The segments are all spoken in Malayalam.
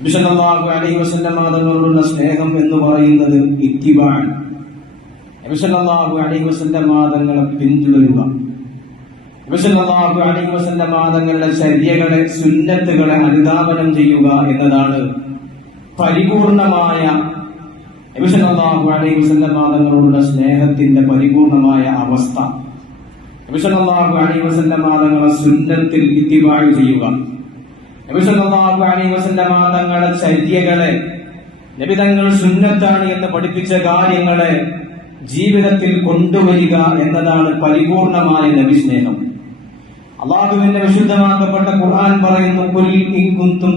നബിസല്ലാഹു അലൈഹി വസല്ലമ സ്നേഹം എന്ന് പറയുന്നത് ഇത്തിബാൻ. നബിസല്ലാഹു അലൈഹി വസല്ലമ പിന്തുടരുക. നബിസല്ലാഹു അലൈഹി വസല്ലമ സുന്നത്തുകളെ അനുധാപനം ചെയ്യുക എന്നതാണ് പരിപൂർണമായ നബിസല്ലാഹു അലൈഹി വസല്ലമ സ്നേഹത്തിന്റെ പരിപൂർണമായ അവസ്ഥ. നബിസല്ലാഹു അലൈഹി വസല്ലമ സുന്നത്തിൽ ഇത്തിബാഴ് ചെയ്യുക. നബിസല്ലാഹു അലൈഹി വസല്ലമ തങ്ങളുടെ ചര്യകളെ നബി തങ്ങൾ സുന്നത്താണ് എന്ന് പഠിപ്പിച്ച കാര്യങ്ങളെ ജീവിതത്തിൽ കൊണ്ടുവരിക എന്നതാണ് പരിപൂർണമായ നബി സ്നേഹം അള്ളാഹുവിന്റെ വിശുദ്ധമാക്കപ്പെട്ട ഖുർആൻ പറയുന്നു കുൽ ഇൻ കുന്തും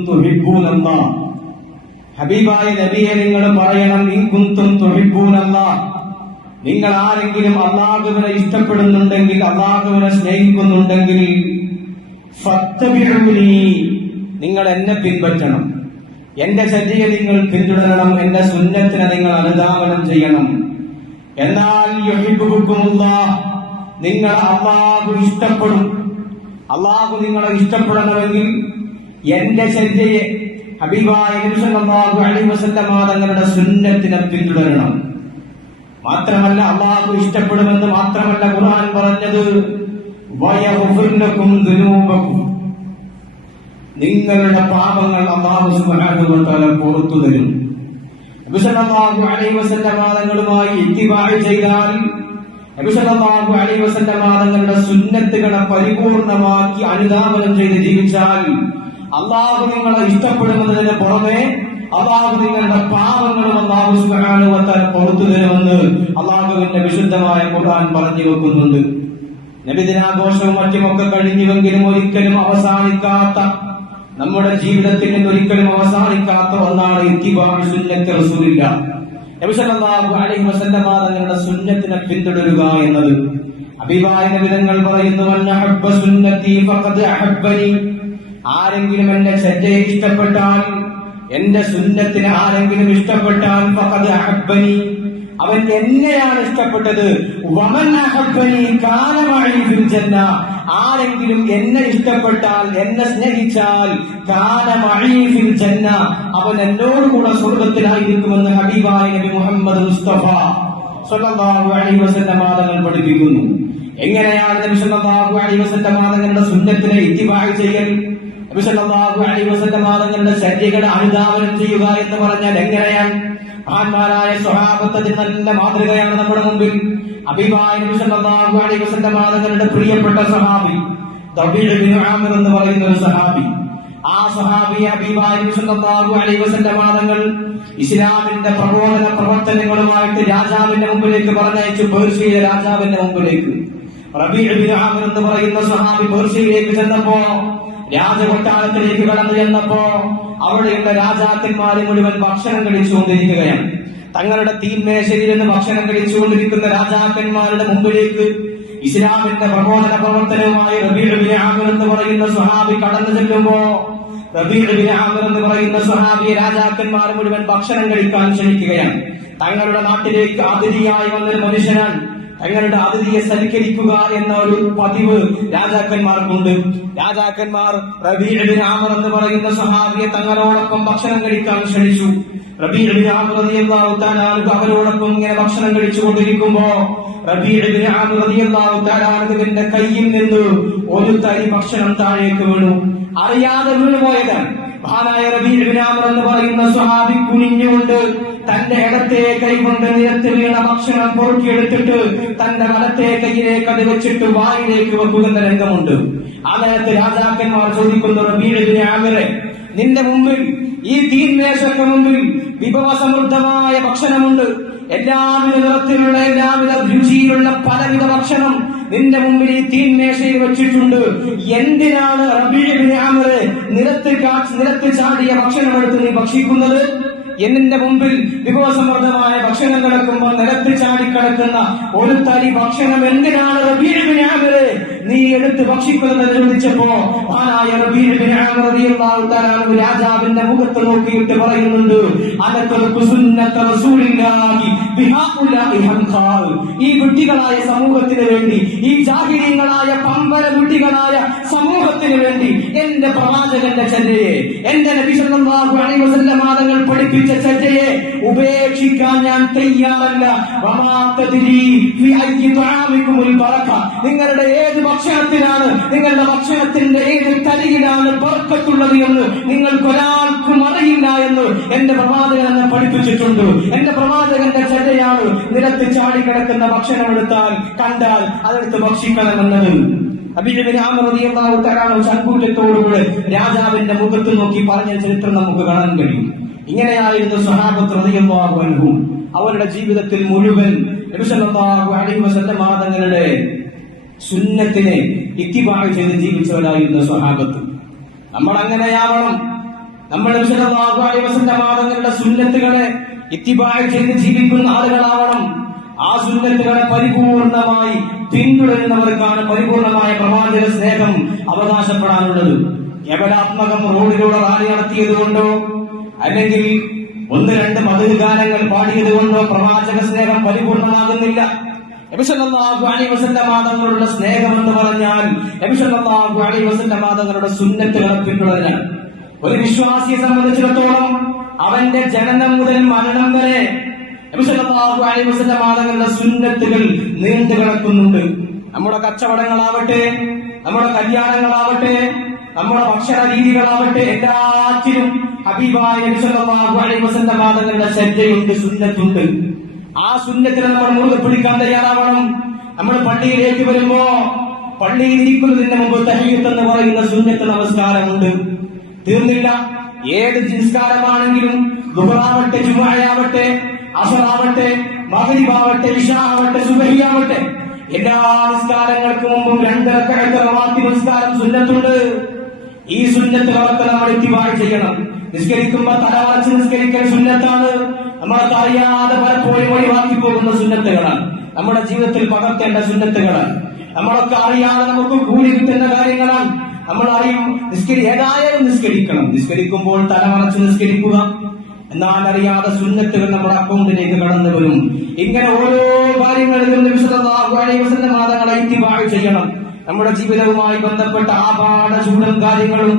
ഹബീബായ നബിയെ നിങ്ങൾ പറയണം ഇൻ കുന്തും നിങ്ങൾ ആരെങ്കിലും അള്ളാഹുവിനെ ഇഷ്ടപ്പെടുന്നുണ്ടെങ്കിൽ അള്ളാഹുവിനെ സ്നേഹിക്കുന്നുണ്ടെങ്കിൽ ഫത്തബിഊനി. നിങ്ങൾ എന്നെ പിൻപറ്റണം. എന്റെ ചര്യയെ നിങ്ങൾ പിന്തുടരണം. എന്റെ സുന്നത്തിനെ നിങ്ങൾ അനുധാവനം ചെയ്യണം. എന്നാൽ. നിങ്ങൾ അള്ളാഹു ഇഷ്ടപ്പെടും. അള്ളാഹു നിങ്ങളെ ഇഷ്ടപ്പെടണമെങ്കിൽ എന്റെ ചര്യയെ ഹബീബായ തങ്ങളുടെ സുന്നത്തിനെ പിന്തുടരണം. മാത്രമല്ല അള്ളാഹു ഇഷ്ടപ്പെടുമെന്ന് മാത്രമല്ല ഖുർആൻ പറഞ്ഞത് വയഗ്ഫിർ ലക്കും ദുനൂബക്കും നിങ്ങളുടെ പാപങ്ങൾ അള്ളാഹു സുബ്ഹാനഹു പുറത്തു തരും. നബി അലൈഹി വസല്ലമ ചെയ്താൽ നബി സല്ലല്ലാഹു അലൈഹി വസല്ലമ തങ്ങളുടെ സുന്നത്തുകളെ പരിപൂർണമാക്കി അനുധാവനം ചെയ്ത് ജീവിച്ചാൽ അള്ളാഹു നിങ്ങളെ ഇഷ്ടപ്പെടുന്നതിന് പുറമെ അള്ളാഹു നിങ്ങളുടെ പാപങ്ങളും അള്ളാഹു സുബ്ഹാനഹു വ തആല പുറത്തു തരുമെന്ന് അള്ളാഹുവിന്റെ വിശുദ്ധമായ ഖുർആൻ പറഞ്ഞു വെക്കുന്നുണ്ട്. നബിദിനാഘോഷവും മറ്റുമൊക്കെ കഴിഞ്ഞുവെങ്കിലും ഒരിക്കലും അവസാനിക്കാത്ത നമ്മുടെ ജീവിതത്തിൽ നിന്ന് ഒരിക്കലും അവസാനിക്കാത്ത ഒന്നാണ് തങ്ങളുടെ സുന്നത്തിനെ പിന്തുടരുക എന്നത് അഭിവായ വിധങ്ങൾ പറയുന്നു "മൻ അഹബ്ബ സുന്നത്തി ഫഖദ് അഹബ്ബനി. ആരെങ്കിലും എന്റെ ചെറ്റയെ ഇഷ്ടപ്പെട്ടാൽ എന്റെ സുന്നത്തിന് ആരെങ്കിലും ഇഷ്ടപ്പെട്ടാൽ അഹബ്ബനി. അവൻ എന്നെയാണ് ഇഷ്ടപ്പെട്ടത്? ആരെങ്കിലും എന്നെ ഇഷ്ടപ്പെട്ടാൽ എന്നെ സ്നേഹിച്ചാൽ അവൻ എന്നോട് കൂടെ സ്വർഗത്തിലായിരിക്കുമെന്ന് ഹബീബായ നബി മുഹമ്മദ് മുസ്തഫ സ്വല്ലല്ലാഹു അലൈഹി വസല്ലം തങ്ങൾ പഠിപ്പിക്കുന്നു. എങ്ങനെയാണ് നബി സല്ലല്ലാഹു അലൈഹി വസല്ലം തങ്ങളുടെ സുന്നത്തിനെ ഇത്തിബാഅ് ചെയ്യൽ? നബി സല്ലല്ലാഹു അലൈഹി വസല്ലം തങ്ങളുടെ ചര്യകളെ അനുധാവനം ചെയ്യുക എന്ന് പറഞ്ഞാൽ എങ്ങനെയാണ്? മഹാന്മാരായ സ്വഹാബത്തതിന് നല്ല മാതൃകയാണ് നമ്മുടെ മുമ്പിൽ. വസല്ലം പ്രിയപ്പെട്ട സഹാബി എന്ന് പറയുന്ന ഒരു സഹാബി ആ സഹാബി വസല്ലം ഇസ്ലാമിന്റെ പ്രബോധന പ്രവർത്തനങ്ങളുമായിട്ട് രാജാവിന്റെ മുമ്പിലേക്ക് പറഞ്ഞയച്ചു. പേർഷ്യയിലെ രാജാവിന്റെ മുമ്പിലേക്ക്. ആമിർ എന്ന് പറയുന്ന സഹാബി പേർഷ്യയിലേക്ക് ചെന്നപ്പോ രാജകൊട്ടാരത്തിലേക്ക് കടന്നു ചെന്നപ്പോ അവിടെയുള്ള രാജാക്കന്മാരെ മുഴുവൻ ഭക്ഷണം കഴിച്ചുകൊണ്ടിരിക്കുകയാണ്. തങ്ങളുടെ തീന്മേശയിൽ നിന്ന് ഭക്ഷണം കഴിച്ചുകൊണ്ടിരിക്കുന്ന രാജാക്കന്മാരുടെ മുമ്പിലേക്ക് ഇസ്ലാമിന്റെ പ്രബോധന പ്രവർത്തനവുമായി എന്ന് പറയുന്ന സ്വഹാബി കടന്നു ചെല്ലുമ്പോ എന്ന് പറയുന്ന സ്വഹാബി രാജാക്കന്മാർ മുഴുവൻ ഭക്ഷണം കഴിക്കാൻ ക്ഷണിക്കുകയാണ്. തങ്ങളുടെ നാട്ടിലേക്ക് അതിഥിയായി വന്നൊരു മനുഷ്യനാണ് തങ്ങളുടെ അതിഥിയെ സൽക്കരിക്കുക എന്ന ഒരു പതിവ് രാജാക്കന്മാർക്കുണ്ട്. രാജാക്കന്മാർ റബീഉ ബിൻ എന്ന് പറയുന്ന സഹാബിയെ തങ്ങളോടൊപ്പം ഭക്ഷണം കഴിക്കാൻ ക്ഷണിച്ചു. റബീഉ ബിൻ ആമിർ അവരോടൊപ്പം ഇങ്ങനെ ഭക്ഷണം കഴിച്ചുകൊണ്ടിരിക്കുമ്പോ കൊണ്ടിരിക്കുമ്പോ ബിൻ ആമിർ റളിയല്ലാഹു തആല കയ്യിൽ നിന്ന് ഒരു തരി ഭക്ഷണം താഴേക്ക് വീണു. അറിയാതെ വീണുപോയതാണ്. ആമിർ എന്ന് പറയുന്ന സുഹാബി കുനിഞ്ഞുകൊണ്ട് തന്റെ ഇടത്തെ കൈകൊണ്ട് നിരത്ത് വീണ ഭക്ഷണം പൊറുക്കിയെടുത്തിട്ട് തന്റെ വലത്തെ കൈയിലേക്ക് അത് വെച്ചിട്ട് വായിലേക്ക് വെക്കുന്ന രംഗമുണ്ട്. ആ നേരത്ത് രാജാക്കന്മാർ ചോദിക്കുന്നു റബീഉ ബിൻ ആമിറെ നിന്റെ മുമ്പിൽ ഈ തീന്മേശക്ക് മുമ്പിൽ വിഭവസമൃദ്ധമായ ഭക്ഷണമുണ്ട്. എല്ലാവിധ നിറത്തിലുള്ള എല്ലാവിധ രുചിയിലുള്ള പലവിധ ഭക്ഷണം നിന്റെ മുമ്പിൽ ഈ തീന്മേശയിൽ വെച്ചിട്ടുണ്ട്. എന്തിനാണ് നിരത്ത് കാ- നിരത്ത് ചാടിയ ഭക്ഷണം എടുത്ത് നീ ഭക്ഷിക്കുന്നത്? എന്നിന്റെ മുമ്പിൽ വിഭവസമൃദ്ധമായ ഭക്ഷണം കിടക്കുമ്പോൾ നിലത്ത് ചാടിക്കിടക്കുന്ന ഒരു തരി ഭക്ഷണം എന്തിനാണ് നീ എടുത്ത് ഭക്ഷിക്കുന്നത് ചോദിച്ചപ്പോ രാജാവിന്റെ മുഖത്ത് നോക്കിയിട്ട് പറയുന്നുണ്ട് ഈ കുട്ടികളായ സമൂഹത്തിന് വേണ്ടി ഈ ജാഹിര്യങ്ങളായ പമ്പര വിഡ്ഢികളായ സമൂഹത്തിന് വേണ്ടി എന്റെ പ്രവാചകന്റെ ചര്യയെ എന്റെ നബി സല്ലല്ലാഹു അലൈഹി വസല്ലം മാതങ്ങൾ പഠിപ്പിച്ച ചര്യയെ ഉപേക്ഷിക്കാൻ ഞാൻ തയ്യാറല്ല. നിങ്ങളുടെ ഏത് ഭക്ഷണത്തിനാണ് നിങ്ങളുടെ ഭക്ഷണത്തിന്റെ ഏത് തലയിലാണ് പറക്കത്തുള്ളത് എന്ന് നിങ്ങൾക്ക് ഒരാൾക്കും അറിയില്ല എന്ന് എന്റെ പ്രവാചകൻ എന്നെ പഠിപ്പിച്ചിട്ടുണ്ട്. എന്റെ പ്രവാചകന്റെ ചര്യയാണ് നിലത്ത് ചാടിക്കിടക്കുന്ന ഭക്ഷണം എടുത്താൽ കണ്ടാൽ അതെടുത്ത് ഭക്ഷിക്കണമെന്നത്. ചങ്കൂറ്റത്തോടുകൂടെ രാജാവിന്റെ മുഖത്ത് നോക്കി പറഞ്ഞ ചരിത്രം നമുക്ക് കാണാൻ കഴിയും. ഇങ്ങനെയായിരുന്നു സഹാബത്ത് അൻഹും. അവരുടെ ജീവിതത്തിൽ മുഴുവൻ തങ്ങളുടെ സുന്നത്തിനെ ഇത്തിബാഴ് ചെയ്ത് ജീവിച്ചവരായിരുന്നു സ്വഹാബത്ത്. നമ്മൾ അങ്ങനെയാവണം നമ്മൾ തങ്ങളുടെ സുന്നത്തുകളെ ഇത്തിബാഴ് ചെയ്ത് ജീവിക്കുന്ന ആളുകളാവണം. ആ സുന്നത്തുകളെ പരിപൂർണമായി പിന്തുടരുന്നവർക്കാണ് പരിപൂർണമായ പ്രവാചക സ്നേഹം അവകാശപ്പെടാനുള്ളത്. കേവലാത്മകം റോഡിലൂടെ റാലി നടത്തിയത് കൊണ്ടോ അല്ലെങ്കിൽ ഒന്ന് രണ്ട് മധുര ഗാനങ്ങൾ പാടിയത് കൊണ്ടോ പ്രവാചക സ്നേഹം പരിപൂർണമാകുന്നില്ല. മാതങ്ങളുടെ സ്നേഹം എന്ന് പറഞ്ഞാൽ മാതങ്ങളുടെ സുന്നത്തുകളെ പിന്തുടരാൻ. ഒരു വിശ്വാസിയെ സംബന്ധിച്ചിടത്തോളം അവന്റെ ജനനം മുതൽ മരണം വരെ മാതങ്ങളുടെ സുന്നത്തുകൾ നീണ്ടു കിടക്കുന്നുണ്ട്. നമ്മുടെ കച്ചവടങ്ങളാവട്ടെ നമ്മുടെ കല്യാണങ്ങളാവട്ടെ നമ്മുടെ ഭക്ഷണ രീതികളാവട്ടെ എല്ലാറ്റിനും ഹബീബായ മാതങ്ങളുടെ ശ്രദ്ധയുണ്ട് സുന്നത്തുണ്ട്. ആ സുന്നത്തിനെ നമ്മൾ മുറുകെ പിടിക്കാൻ തയ്യാറാവണം. നമ്മൾ പള്ളിയിലേക്ക് വരുമ്പോ പള്ളിയിൽ ഇരിക്കുന്നതിന് മുമ്പ് തഹീത്ത് എന്ന് പറയുന്ന സുന്നത്ത് നമസ്കാരമുണ്ട്. തീർന്നില്ല. ഏത് നിസ്കാരമാണെങ്കിലും ദുഹറാവട്ടെ ജുമായാവട്ടെ അസറാവട്ടെ മകരിബാവട്ടെ ഇഷാവട്ടെ സുബഹിയാവട്ടെ. എല്ലാ നിസ്കാരങ്ങൾക്ക് മുമ്പും രണ്ടരക്കഴക്കറവാത്തി നിസ്കാരം സുന്നത്തുണ്ട്. ഈ സുന്നത്തുകളൊക്കെ നമ്മൾ എത്തിവാഴ് ചെയ്യണം. നിസ്കരിക്കുമ്പോ തലവറച്ച് നിസ്കരിക്കൽ സുന്നത്താണ്. നമ്മളൊക്കെ അറിയാതെ പലപ്പോഴും ഒഴിവാക്കി പോകുന്ന സുന്നത്തുകളാണ്. നമ്മുടെ ജീവിതത്തിൽ പകർത്തേണ്ട സുന്നത്തുകളാണ്. നമ്മളൊക്കെ അറിയാതെ നമുക്ക് കൂലി കിട്ടുന്ന കാര്യങ്ങളാണ്. നമ്മൾ അറിയും നിസ്കരി ഏതായാലും നിസ്കരിക്കണം. നിസ്കരിക്കുമ്പോൾ തലമറച്ച് നിസ്കരിക്കുക. എന്നാൽ സുന്നത്തുകൾ നമ്മുടെ അക്കൗണ്ടിലേക്ക് കടന്നു വരും. ഇങ്ങനെ ഓരോ കാര്യങ്ങളിലും മാതങ്ങളെ ഇത്തിവാഴ് ചെയ്യണം. നമ്മുടെ ജീവിതവുമായി ബന്ധപ്പെട്ട ആപാട ചൂടും കാര്യങ്ങളും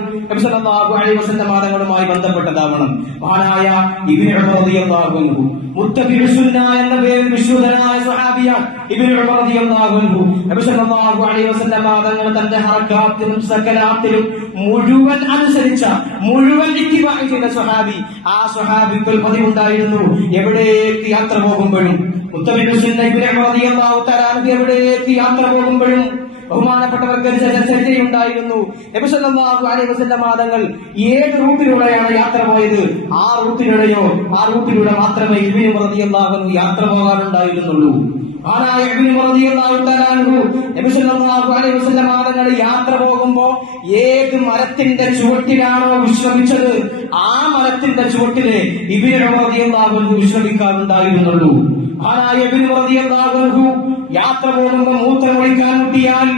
മാതങ്ങളുമായി ബന്ധപ്പെട്ടതാവണം. മഹാനായ ഇബ്നു ഉമർ റളിയല്ലാഹു അൻഹു മുത്തബിഉ സുന്ന എന്ന തന്റെ സകലാത്തിലും മുഴുവൻ അനുസരിച്ച മുഴുവൻ സ്വഹാബി. ആ സ്വഹാബിക്കൽ പതിവുണ്ടായിരുന്നു. എവിടേക്ക് യാത്ര പോകുമ്പോഴും അൻഹു എവിടേക്ക് യാത്ര പോകുമ്പോഴും ബഹുമാനപ്പെട്ടവർക്ക് ചര്യയുണ്ടായിരുന്നു നബിസല്ലാഹു അലൈഹി മാതങ്ങൾ ഏത് റൂട്ടിലൂടെയാണ് യാത്ര പോയത്. ആ റൂട്ടിലൂടെയോ ആ റൂട്ടിലൂടെ മാത്രമേ ഇബിന് റളിയല്ലാഹു അൻഹു യാത്ര പോകാനുണ്ടായിരുന്നുള്ളൂ. യാത്ര പോകുമ്പോ ഏത് മരത്തിന്റെ ചുവട്ടിലാണോ വിശ്രമിച്ചത്? ആ മരത്തിന്റെ ചുവട്ടിലെ ഇബ്നു റളിയല്ലാഹു വിശ്രമിക്കാറുണ്ടായിരുന്നുള്ളൂ. ആനായ ഇബ്നു റളിയല്ലാഹു അൻഹു യാത്ര പോകുമ്പോൾ മൂത്രം ഒഴിക്കാൻ മുട്ടിയാൽ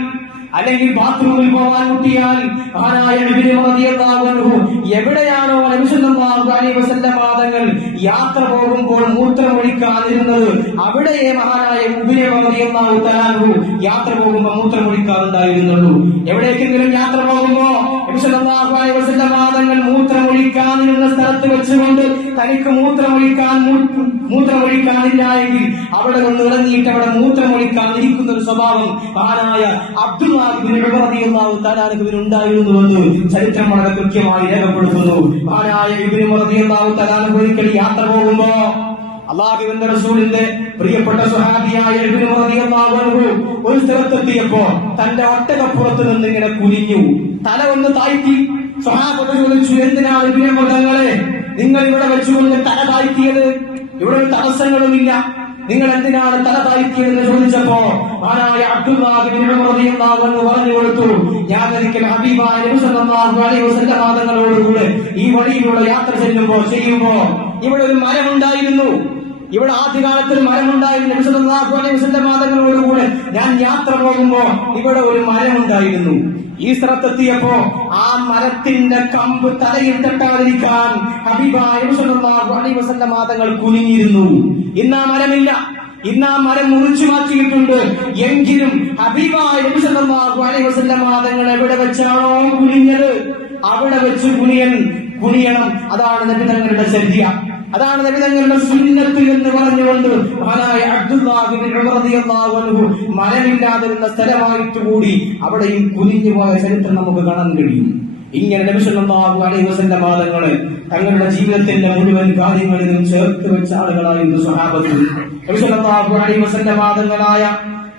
അല്ലെങ്കിൽ ബാത്റൂമിൽ പോകാൻ റളിയല്ലാഹു അൻഹു എവിടെയാണോ പാദങ്ങൾ യാത്ര പോകുമ്പോൾ മൂത്രം ഒഴിക്കാതിരുന്നത് അവിടെയേ മഹാനായ ഇബ്നു തരാനു യാത്ര പോകുമ്പോൾ മൂത്രം ഒഴിക്കാറുണ്ടായിരുന്നുള്ളൂ എവിടേക്കെങ്കിലും യാത്ര പോകുമ്പോ വാദങ്ങൾ പാദങ്ങൾ മൂത്രമൊഴിക്കാതിരുന്ന സ്ഥലത്ത് വെച്ചുകൊണ്ട് തനിക്ക് മൂത്രമൊഴിക്കാൻ മൂ- മൂത്രമൊഴിക്കാനില്ല എങ്കിൽ അവിടെ വന്ന് ഇറങ്ങിയിട്ട് അവിടെ മൂത്രമൊഴിക്കാതിരിക്കുന്ന ഒരു സ്വഭാവം മഹാനായ അബ്ദുല്ലാഹിബിന് ഉണ്ടായിരുന്നുവെന്ന് ചരിത്രം വളരെ കൃത്യമായി രേഖപ്പെടുത്തുന്നു. മഹാനായ ഇബിന് റളിയല്ലാഹു തആല ഒരിക്കൽ യാത്ര പോകുമ്പോ അള്ളാഹുവിന്റെ റസൂലിന്റെ പ്രിയപ്പെട്ട സുഹാബിയായ ഒരു സ്ഥലത്തെത്തിയപ്പോ തന്റെ ഒട്ടകപ്പുറത്ത് നിന്ന് ഇങ്ങനെ കുനിഞ്ഞു. തല ഒന്ന് താഴ്ത്തി. സുഹാബ് ചോദിച്ചു എന്തിനാണ് ഇബ്നു മതങ്ങളെ നിങ്ങൾ ഇവിടെ വെച്ചുകൊണ്ട് തല താഴ്ത്തിയത്? ഇവിടെ തടസ്സങ്ങളുമില്ല നിങ്ങൾ എന്തിനാണ് തല താഴ്ത്തിയതെന്ന് ചോദിച്ചപ്പോ ആരായ അബ്ദുല്ലാഹിബിൻ ഉമർ റളിയല്ലാഹു അൻഹു പറഞ്ഞു കൊടുത്തു ഞാൻ ഒരിക്കൽ മാതങ്ങളോടുകൂടെ ഈ വഴിയിലൂടെ യാത്ര ചെല്ലുമ്പോ ചെയ്യുമ്പോ ഇവിടെ ഒരു മരമുണ്ടായിരുന്നു. ഇവിടെ ആദ്യ കാലത്തിൽ മരമുണ്ടായിരുന്നു വസല്ലം മാതങ്ങളോടുകൂടെ ഞാൻ യാത്ര പോകുമ്പോ ഇവിടെ ഒരു മരമുണ്ടായിരുന്നു. ഈ സ്ഥലത്തെത്തിയപ്പോ ആ മരത്തിന്റെ കമ്പ് തലയിൽ തട്ടാതിരിക്കാൻ ഹബീബായ മാതങ്ങൾ കുനിഞ്ഞിരുന്നു. ഇന്ന് ആ മരമില്ല. ഇന്ന് ആ മരം മുറിച്ചു മാറ്റിയിട്ടുണ്ട്. എങ്കിലും ഹബീബായ മാതങ്ങൾ എവിടെ വെച്ചാണോ കുനിഞ്ഞത്? അവിടെ വെച്ച് കുനിയൻ കുനിയണം. അതാണ് നബി തങ്ങളുടെ അതാണ് നബിതങ്ങളുടെ സുന്നത്ത് എന്ന് പറഞ്ഞുകൊണ്ട് മഹാനായ അബ്ദുല്ലാഹു മരമില്ലാതിരുന്ന സ്ഥലമായിട്ട് കൂടി അവിടെയും കുനിഞ്ഞു പോയ ചരിത്രം നമുക്ക് കാണാൻ കഴിയും. ഇങ്ങനെ നബിസ്വല്ലാഹു അലൈഹി വസന്റെ വാദങ്ങൾ തങ്ങളുടെ ജീവിതത്തിന്റെ മുഴുവൻ കാര്യങ്ങളിലും ചേർത്ത് വെച്ച ആളുകളായിരുന്നു സ്വഹാബത്തിൽ നബിസ്വല്ലാഹു അലൈഹി വസന്റെ വാദങ്ങളായ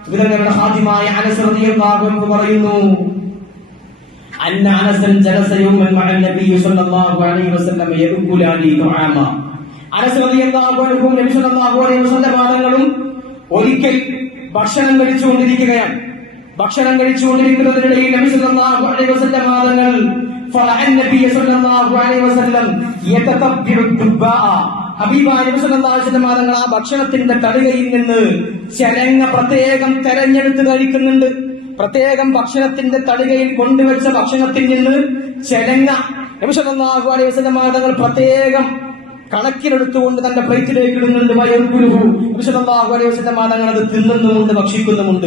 വിതങ്ങളുടെ ആദ്യമായ അനശ്രദ്ധിയാകും എന്ന് പറയുന്നു അന്ന അനസൻ ജലസയവും മഴ നബി സല്ലല്ലാഹു അലൈഹി വസല്ലം യഅകുലാനി തുആമ. അനസുഖിയും നബിസുല്ലാഹുലിന്റെ പാദങ്ങളും ഒരിക്കൽ ഭക്ഷണം കഴിച്ചുകൊണ്ടിരിക്കുകയാണ്. ഭക്ഷണം കഴിച്ചുകൊണ്ടിരിക്കുന്നതിനിടയിൽ നബിസുല്ലാഹു അലൈഹി വസന്റെ പാദങ്ങൾ ഹബീബാനുസലമാതങ്ങൾ ആ ഭക്ഷണത്തിന്റെ കടുകയിൽ നിന്ന് ചരങ്ങ പ്രത്യേകം തെരഞ്ഞെടുത്ത് കഴിക്കുന്നുണ്ട്. പ്രത്യേകം ഭക്ഷണത്തിന്റെ തടുകയിൽ കൊണ്ടുവച്ച ഭക്ഷണത്തിൽ നിന്ന് ചരങ്ങ നബിസലാഹു അലൈഹി വസലമാതങ്ങൾ പ്രത്യേകം കണക്കിലെടുത്തുകൊണ്ട് തന്റെ പ്ലേറ്റിലേക്ക് ഇടുന്നുണ്ട് വയോക്കുരുഹു നബിസല്ലാഹു അലൈഹി വസല്ലം തങ്ങൾ അത് തിന്നുന്നുമുണ്ട് ഭക്ഷിക്കുന്നുമുണ്ട്.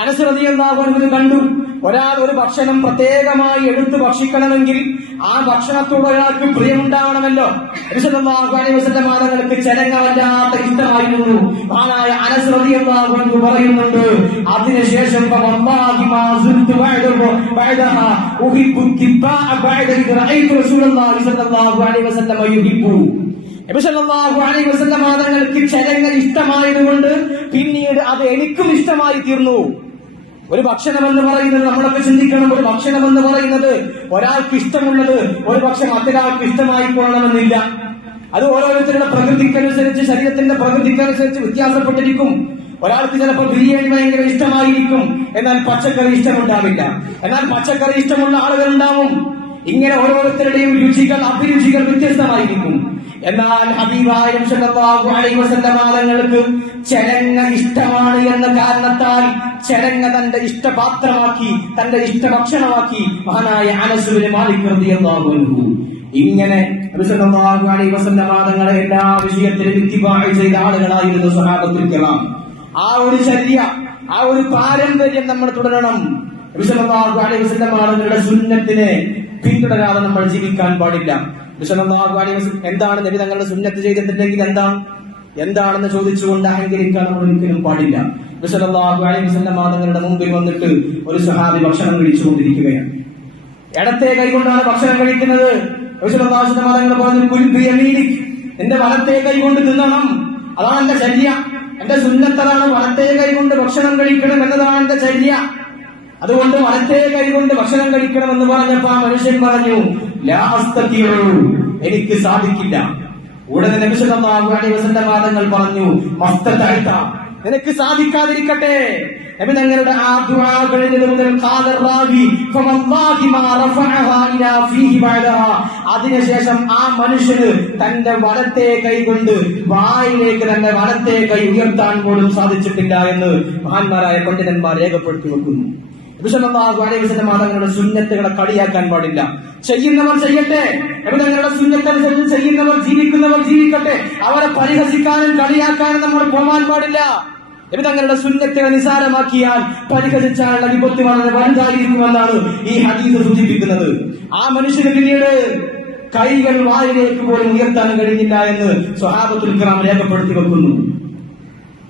അൻഹു കണ്ടു? ഒരാൾ ഒരു ഭക്ഷണം പ്രത്യേകമായി എടുത്ത് ഭക്ഷിക്കണമെങ്കിൽ ആ ഭക്ഷണത്തോട് ഒരാൾക്ക് പ്രിയമുണ്ടാവണമല്ലോ നബിസല്ലാഹു അലൈഹി വസല്ലം തങ്ങൾക്ക് ചെലങ്ങ വല്ലാത്ത ഇഷ്ടമായിരുന്നു ആനായ റളിയല്ലാഹു അൻഹു പറയുന്നുണ്ട്. അതിനുശേഷം തങ്ങൾക്ക് ചരങ്ങൾ ഇഷ്ടമായതുകൊണ്ട് പിന്നീട് അത് എനിക്കും ഇഷ്ടമായി തീർന്നു. ഒരു ഭക്ഷണം എന്ന് പറയുന്നത് നമ്മളൊക്കെ ചിന്തിക്കണം. ഒരു ഭക്ഷണം എന്ന് പറയുന്നത് ഒരാൾക്ക് ഇഷ്ടമുള്ളത് ഒരു പക്ഷെ മറ്റൊരാൾക്ക് ഇഷ്ടമായി പോകണമെന്നില്ല. അത് ഓരോരുത്തരുടെ പ്രകൃതിക്കനുസരിച്ച് ശരീരത്തിന്റെ പ്രകൃതിക്കനുസരിച്ച് വ്യത്യാസപ്പെട്ടിരിക്കും. ഒരാൾക്ക് ചിലപ്പോൾ ബിരിയാണി ഭയങ്കര ഇഷ്ടമായിരിക്കും. എന്നാൽ പച്ചക്കറി ഇഷ്ടമുണ്ടാവില്ല. എന്നാൽ പച്ചക്കറി ഇഷ്ടമുള്ള ആളുകൾ ഉണ്ടാവും. ഇങ്ങനെ ഓരോരുത്തരുടെയും രുചികൾ അഭിരുചികൾ വ്യത്യസ്തമായിരിക്കും. എന്നാൽ ഹബീബായ സല്ലല്ലാഹു അലൈഹി വസല്ലം തങ്ങൾക്ക് ഇഷ്ടമാണ് എന്ന കാരണത്താൽ ചരങ്ങ തന്റെ ഇഷ്ടപാത്രമാക്കി തന്റെ ഇഷ്ടഭക്ഷണമാക്കി മഹാനായ അനസുവിന് മാലിക് റളിയല്ലാഹു അൻഹു ഇങ്ങനെ സല്ലല്ലാഹു അലൈഹി തങ്ങളെ എല്ലാ വിഷയത്തിലും ഇത്തിബാഅ് ചെയ്ത ആളുകളായിരുന്നു സ്വഭാവത്തിരിക്കണം ആ ഒരു ചര്യ ആ ഒരു പാരമ്പര്യം നമ്മൾ തുടരണം. സല്ലല്ലാഹു അലൈഹി സുന്നത്തിനെ പിന്തുടരാതെ നമ്മൾ ജീവിക്കാൻ പാടില്ല. എന്താണ് നബി തങ്ങളുടെ സുന്നത്ത് ചെയ്തിട്ടുണ്ടെങ്കിൽ എന്താ? എന്താണെന്ന് ചോദിച്ചുകൊണ്ട് അഹങ്കരിക്കാൻ നമ്മൾ ഒരിക്കലും പാടില്ല. നബി അലൈഹി തങ്ങളുടെ മുമ്പിൽ വന്നിട്ട് ഒരു സഹാബി ഭക്ഷണം കഴിച്ചുകൊണ്ടിരിക്കുകയാണ്. ഇടത്തെ കൈകൊണ്ടാണ് ഭക്ഷണം കഴിക്കുന്നത്. എന്റെ വലത്തെ കൈ കൊണ്ട് തിന്നണം. അതാണ് എന്റെ ചര്യ എന്റെ സുന്നത്തതാണ് വലത്തെ കൈ കൊണ്ട് ഭക്ഷണം കഴിക്കണം എന്നതാണ് എന്റെ ചര്യ അതുകൊണ്ട് വലത്തെ കൈകൊണ്ട് ഭക്ഷണം കഴിക്കണം എന്ന് പറഞ്ഞപ്പോ ആ മനുഷ്യൻ പറഞ്ഞു ലാ അസ്തത്തിയു എനിക്ക് സാധിക്കില്ല. ഉടനെ നബി വസന്റെ വാദങ്ങൾ പറഞ്ഞു മസ്തത്താഴ്ത്ത നിനക്ക് സാധിക്കാതിരിക്കട്ടെ. നബി തങ്ങളുടെ ആ മാ ഇലാ ഫീഹി അതിനുശേഷം ആ മനുഷ്യന് തന്റെ വലത്തെ കൈ കൊണ്ട് വായിലേക്ക് തന്റെ വലത്തെ കൈ ഉയർത്താൻ പോലും സാധിച്ചിട്ടില്ല എന്ന് മഹാന്മാരായ പണ്ഡിതന്മാർ രേഖപ്പെടുത്തി വെക്കുന്നു. വസല്ലം തങ്ങളുടെ സുന്നത്തുകളെ കളിയാക്കാൻ പാടില്ല. ചെയ്യുന്നവർ ചെയ്യട്ടെ. തങ്ങളുടെ സുന്നത്തനുസരിച്ച് ചെയ്യുന്നവർ ജീവിക്കുന്നവർ ജീവിക്കട്ടെ. അവരെ പരിഹസിക്കാനും കളിയാക്കാനും നമ്മൾ പോകാൻ പാടില്ല. നബി സുന്നത്തിനെ നിസാരമാക്കിയാൽ പരിഹസിച്ചാലുള്ള വിപത്ത് വളരെ വലുതായിരിക്കുമെന്നാണ് ഈ ഹദീസ് സൂചിപ്പിക്കുന്നത്. ആ മനുഷ്യന് പിന്നീട് കൈകൾ വായിലേക്ക് പോലും ഉയർത്താൻ കഴിഞ്ഞില്ല എന്ന് സ്വഹാബത്തുൽ കിറാം രേഖപ്പെടുത്തി വെക്കുന്നു.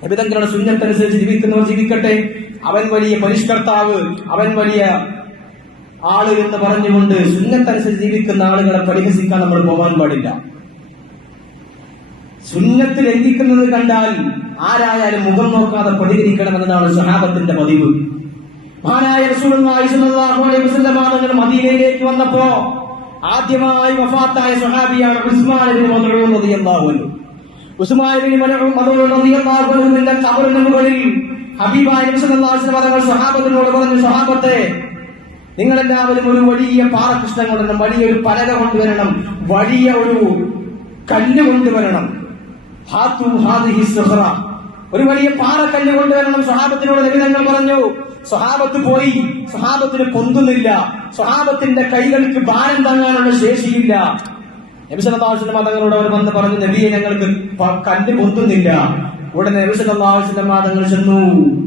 നബിതങ്ങളുടെ സുന്നത്തനുസരിച്ച് ജീവിക്കുന്നവർ ജീവിക്കട്ടെ. അവൻ വലിയ പരിഷ്കർത്താവ് അവൻ വലിയ ആൾ എന്ന് പറഞ്ഞുകൊണ്ട് സുന്നത്തനുസരിച്ച് ജീവിക്കുന്ന ആളുകളെ പരിഹസിക്കാൻ നമ്മൾ പോകാൻ പാടില്ല. ശൂന്യത്തിൽ എത്തിക്കുന്നത് കണ്ടാൽ ആരായാലും മുഖം നോക്കാതെ പ്രതികരിക്കണമെന്നതാണ് സഹാബത്തിന്റെ പതിവ്. മഹാനായ റസൂലുള്ളാഹി മദീനയിലേക്ക് വന്നപ്പോ ആദ്യമായി വഫാത്തായ സഹാബിയാണ് ഉസ്മാൻ ഇബ്നു മദ്ഊൻ റളിയല്ലാഹു അൻഹു. ഖബറിന് മുകളിൽ ഹബീബായ പറഞ്ഞു സ്വഹാബത്തെ നിങ്ങളെല്ലാവരും ഒരു വലിയ പാറകൃഷ്ണൻ കൊണ്ടുവരണം വലിയ ഒരു പലക കൊണ്ടുവരണം വലിയ ഒരു കല്ല് കൊണ്ടുവരണം. ഒരു വലിയ പാറക്കല്ല് കൊണ്ടുവരണം സ്വഹാബത്തിനോട് നിബിധങ്ങൾ പറഞ്ഞു സ്വഹാബത്ത് പോയി സ്വഹാബത്തിന് പൊന്തുന്നില്ല സ്വഹാബത്തിന്റെ കൈകൾക്ക് ഭാരം താങ്ങാനുള്ള ശേഷിയില്ല നബിസലാഹുസ്ലം മതങ്ങളോട് അവർ വന്ന് പറഞ്ഞു നബിയെ ഞങ്ങൾക്ക് കല്ല് പൊന്തുന്നില്ല. ഉടനെ നബിസലാഹുസ്ലം മതങ്ങൾ ചെന്നു.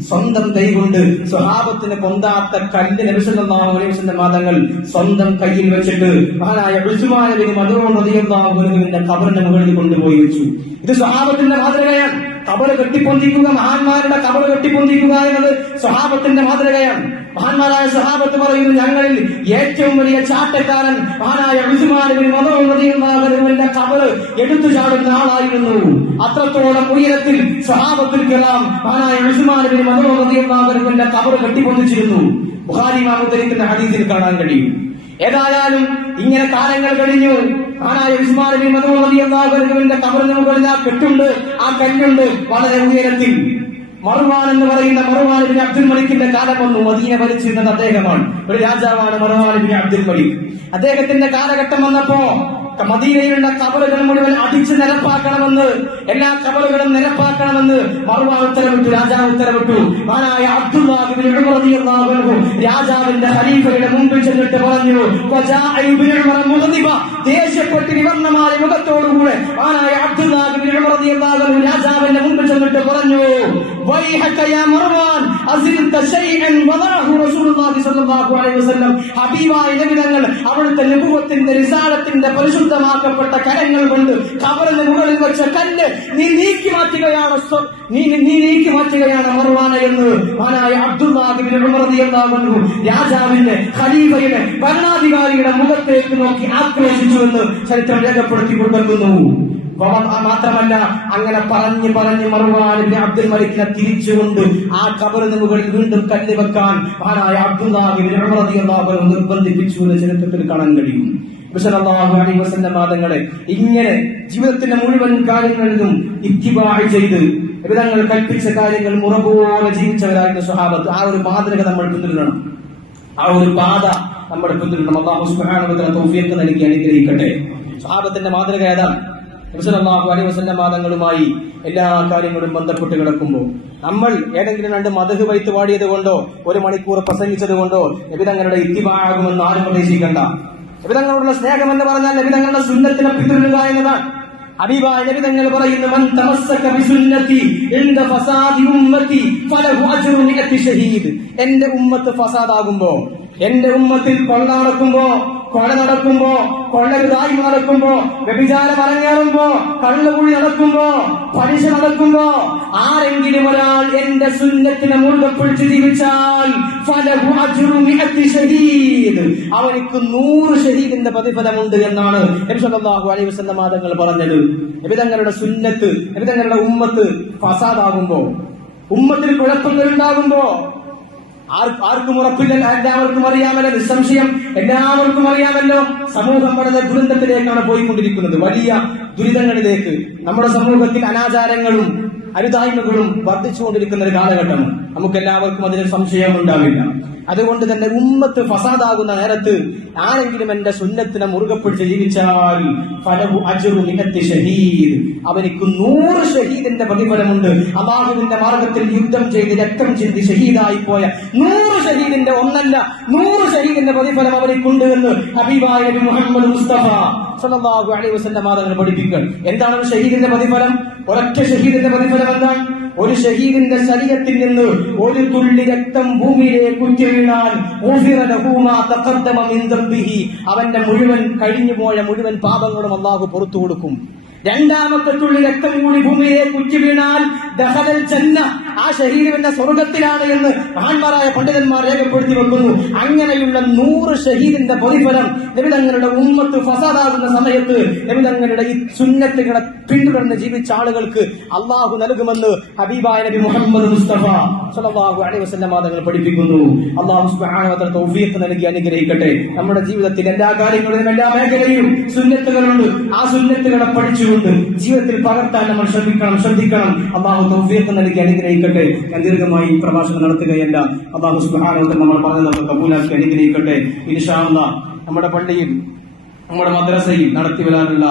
സ്വന്തം കൈ കൊണ്ട് സ്വഹാബത്തിന് കൊന്താത്ത കല്ല് നബിസ്വല്ലാസിന്റെ മാതങ്ങൾ സ്വന്തം കയ്യിൽ വെച്ചിട്ട് മഹാനായ അൻഹുവിന്റെ ഖബറിന്റെ മുകളിൽ കൊണ്ടുപോയി വെച്ചു. ഇത് സ്വഹാബത്തിന്റെ മാതൃകയാണ്. കബറ് കെട്ടിപ്പൊന്തിക്കുക മഹാന്മാരുടെ കബറ് കെട്ടിപ്പൊന്തിക്കുക എന്നത് സ്വഹാബത്തിന്റെ മാതൃകയാണ്. മഹാന്മാരായ സ്വഹാബത്ത് പറയുന്നു ഞങ്ങളിൽ ഏറ്റവും വലിയ ചാട്ടക്കാരൻ മഹാനായ അൻഹുവിന്റെ കബറ് എടുത്തു ചാടുന്ന ആളായിരുന്നു. അത്രത്തോളം ഉയരത്തിൽ സ്വഹാബത്തിൽ കലാം മഹാനായ റളിയല്ലാഹു അൻഹുവിന്റെ കബറ് കെട്ടിപ്പൊന്നിച്ചിരുന്നു ബുഖാരി ഇമാം ഹദീസിൽ കാണാൻ കഴിയും. ഏതായാലും ഇങ്ങനെ കാലങ്ങൾ കഴിഞ്ഞു ആനായ ഉസ്മാൻ റളിയല്ലാഹു അൻഹുവിന്റെ കബറിന് മുകളിൽ ആ കെട്ടുണ്ട്. ആ കല്ലുണ്ട് വളരെ ഉയരത്തിൽ. മറുവാൻ എന്ന് പറയുന്ന മറുവാൻ അബ്ദുൽ മലിക്കിന്റെ കാലം വന്നു മദീന ഭരിച്ചിരുന്നത് അദ്ദേഹമാണ്. ഒരു രാജാവാണ് മറുവാൻ അബ്ദുൽ മലിക്. അദ്ദേഹത്തിന്റെ കാലഘട്ടം വന്നപ്പോ മദീനയിലുള്ള കബറുകൾ മുഴുവൻ അടിച്ചു നിരപ്പാക്കണമെന്ന് എല്ലാ കബറുകളും നിരപ്പാക്കണമെന്ന് മറുവാ ഉത്തരവിട്ടു രാജാവ് ഉത്തരവിട്ടു. മാനായ അബ്ദുല്ലാഹി ബിൻ ഉമർ അൻഹു രാജാവിന്റെ ഖലീഫയുടെ മുമ്പിൽ ചെന്നിട്ട് പറഞ്ഞു ദേഷ്യപ്പെട്ട് വിവർണമായ മുഖത്തോടുകൂടെ മാനായ അബ്ദുല്ലാഹി ബിൻ അൻഹു രാജാവിന്റെ മുമ്പിൽ ചെന്നിട്ട് പറഞ്ഞു വൈഹക യാ തങ്ങൾ അവിടുത്തെ നബുവത്തിന്റെ റിസാലത്തിന്റെ പരിശുദ്ധമാക്കപ്പെട്ട കരങ്ങൾ കൊണ്ട് കബറിന് മുകളിൽ വെച്ച കല്ല് നീ നീക്കി മാറ്റുകയാണ് നീ നീ നീക്കി മാറ്റുകയാണ് മറുവാന എന്ന്. റളിയല്ലാഹു അൻഹു രാജാവിന്റെ ഖലീഫയുടെ ഭരണാധികാരിയുടെ മുഖത്തേക്ക് നോക്കി ആക്രോശിച്ചു എന്ന് ചരിത്രം രേഖപ്പെടുത്തി ആ മാത്രമല്ല അങ്ങനെ പറഞ്ഞു പറഞ്ഞു മറുവാൻ അബ്ദുൽ മലിക്കിനെ തിരിച്ചുകൊണ്ട് ആ കബറിന് മുകളിൽ വീണ്ടും കല്ല് വെക്കാൻ മഹാനായ അബ്ദുല്ലാഹിബിൻ നിർബന്ധിപ്പിച്ചു എന്ന് ചരിത്രത്തിൽ കാണാൻ കഴിയും. മാതങ്ങളെ ഇങ്ങനെ ജീവിതത്തിന്റെ മുഴുവൻ കാര്യങ്ങളിലും ഇത്തിബാഴ് ചെയ്ത് വിധങ്ങൾ കൽപ്പിച്ച കാര്യങ്ങൾ മുറപോലെ ജീവിച്ചവരായിരുന്ന സ്വഭാവത്ത് ആ ഒരു മാതൃക നമ്മൾ പിന്തുടരണം. ആ ഒരു പാത നമ്മൾ പിന്തുടരണം. അള്ളാഹു തആല തൗഫീഖ് നൽകി അനുഗ്രഹിക്കട്ടെ. സ്വഭാവത്തിന്റെ മാതൃക ഏതാണ്? അലൈഹി വസല്ലം വാദങ്ങളുമായി എല്ലാ കാര്യങ്ങളും ബന്ധപ്പെട്ട് കിടക്കുമ്പോൾ നമ്മൾ ഏതെങ്കിലും രണ്ട് മതഹ് വൈത്ത് പാടിയത് കൊണ്ടോ ഒരു മണിക്കൂർ പ്രസംഗിച്ചത് കൊണ്ടോ നബിതങ്ങളുടെ ഇത്തിബാകുമെന്ന് ആരും പ്രതീക്ഷിക്കണ്ട. നബിതങ്ങളോടുള്ള സ്നേഹം എന്ന് പറഞ്ഞാൽ നബിതങ്ങളുടെ സുന്നത്തിനെ പിന്തുടരുക എന്നതാണ്. നബി തങ്ങൾ പറയുന്നു മൻ തമസ്സക ബിസുന്നതി ഇൻദ ഫസാദി ഉമ്മതി ഫലഹു അജ്റു മിഅത്തി ഷഹീദ്. എന്റെ ഉമ്മത്ത് ഫസാദാകുമ്പോ എന്റെ ഉമ്മത്തിൽ കൊള്ള നടക്കുമ്പോ കൊല നടക്കുമ്പോ കൊള്ളരുതായ്മ നടക്കുമ്പോ വ്യഭിചാരം അരങ്ങേറുമ്പോ കള്ളുകുഴി നടക്കുമ്പോ പലിശ നടക്കുമ്പോ ആരെങ്കിലും ഒരാൾ എന്റെ സുന്നത്തിനെ മുറുകെ പിടിച്ച് ജീവിച്ചാൽ അവനിക്ക് നൂറ് ശരീരത്തിന്റെ പ്രതിഫലമുണ്ട് എന്നാണ് സല്ലല്ലാഹു അലൈഹി മാതങ്ങൾ പറഞ്ഞത്. നബി തങ്ങളുടെ സുന്നത്ത് നബി തങ്ങളുടെ ഉമ്മത്ത് ഫസാദാകുമ്പോ ഉമ്മത്തിൽ കുഴപ്പങ്ങൾ ഉണ്ടാകുമ്പോ ആർക്കും ഉറപ്പില്ല എല്ലാവർക്കും അറിയാമല്ലോ നിസ്സംശയം. എല്ലാവർക്കും അറിയാമല്ലോ സമൂഹം വളരെ ദുരന്തത്തിലേക്കാണ് പോയിക്കൊണ്ടിരിക്കുന്നത്. വലിയ ദുരിതങ്ങളിലേക്ക് നമ്മുടെ സമൂഹത്തിൽ അനാചാരങ്ങളും അരുതായ്മകളും വർദ്ധിച്ചുകൊണ്ടിരിക്കുന്ന ഒരു കാലഘട്ടം. നമുക്ക് എല്ലാവർക്കും അതിന് സംശയം ഉണ്ടാവില്ല. അതുകൊണ്ട് തന്നെ ഉമ്മത്ത് ഫസാദാകുന്ന നേരത്ത് ആരെങ്കിലും എന്റെ സുന്നത്തിനെ മുറുകെ പിടിച്ച് ജീവിച്ചാൽ ഷഹീദ്. അവനിക്ക് നൂറ് ഷഹീദിന്റെ പ്രതിഫലമുണ്ട്. അള്ളാഹുവിന്റെ മാർഗത്തിൽ യുദ്ധം ചെയ്ത് രക്തം ചിന്തി ഷഹീദായി പോയ നൂറ് ഷഹീദിന്റെ ഒന്നല്ല നൂറ് ഷഹീദിന്റെ പ്രതിഫലം അവനിക്കുണ്ട് എന്ന് ഹബീബായ മുഹമ്മദ് മുസ്തഫ സല്ലല്ലാഹു അലൈഹി വസല്ലം മാതങ്ങൾ പഠിപ്പിക്കുക. എന്താണ് ഷഹീദിന്റെ പ്രതിഫലം? ഒരൊറ്റ ഷഹീദിന്റെ പ്രതിഫലം എന്താണ്? ഒരു ഷഹീദിന്റെ ശരീരത്തിൽ നിന്ന് ഒരു തുള്ളി രക്തം ഭൂമിയിലേക്ക് ഉറ്റി ഉഫിറ ഊഫിറ ലഹു മാ തഖദ്ദമ മിൻ ദംബിഹി. അവന്റെ മുഴുവൻ കഴിഞ്ഞുപോയ മുഴുവൻ പാപങ്ങളും അള്ളാഹു പുറത്തു കൊടുക്കും രണ്ടാമത്തെ തുള്ളി രക്തം കൂടി ഭൂമിയിലേക്ക് കുറ്റി വീണാൽ ദഹലൽ ജന്ന ആ ഷഹീദിന്റെ സ്വർഗത്തിലാണ് എന്ന് മഹാന്മാരായ പണ്ഡിതന്മാർ രേഖപ്പെടുത്തി വെക്കുന്നു. അങ്ങനെയുള്ള നൂറ് ഷഹീദിന്റെ പ്രതിഫലം നബിതങ്ങളുടെ ഉമ്മത്ത് ഫസാദാകുന്ന സമയത്ത് നബിതങ്ങളുടെ ഈ സുന്നത്തുകളെ പിന്തുടർന്ന് ജീവിച്ച ആളുകൾക്ക് അള്ളാഹു നൽകുമെന്ന് ഹബീബായ നബി മുഹമ്മദ് മുസ്തഫ സല്ലല്ലാഹു അലൈ വസല്ലം തങ്ങൾ പഠിപ്പിക്കുന്നു. അള്ളാഹു നൽകി അനുഗ്രഹിക്കട്ടെ. നമ്മുടെ ജീവിതത്തിൽ എല്ലാ കാര്യങ്ങളിലും എല്ലാ മേഖലയിലും സുന്നത്തുകളുണ്ട്. ആ സുന്നത്തുകളെ പഠിച്ചുകൊണ്ട് ജീവിതത്തിൽ പകർത്താൻ നമ്മൾ ശ്രമിക്കണം ശ്രദ്ധിക്കണം. അള്ളാഹു തൗഫീഖ് നൽകി അനുഗ്രഹിക്കട്ടെ. ഞാൻ ദീർഘമായി പ്രഭാഷണം നടത്തുകയല്ല. അള്ളാഹു തആല നമ്മൾ പറഞ്ഞതൊക്കെ കബൂലാക്കി അനുഗ്രഹിക്കട്ടെ. ഇൻഷാ അള്ളാഹ് നമ്മുടെ പള്ളിയിൽ നമ്മുടെ മദ്രസയിൽ നടത്തി വരാനുള്ള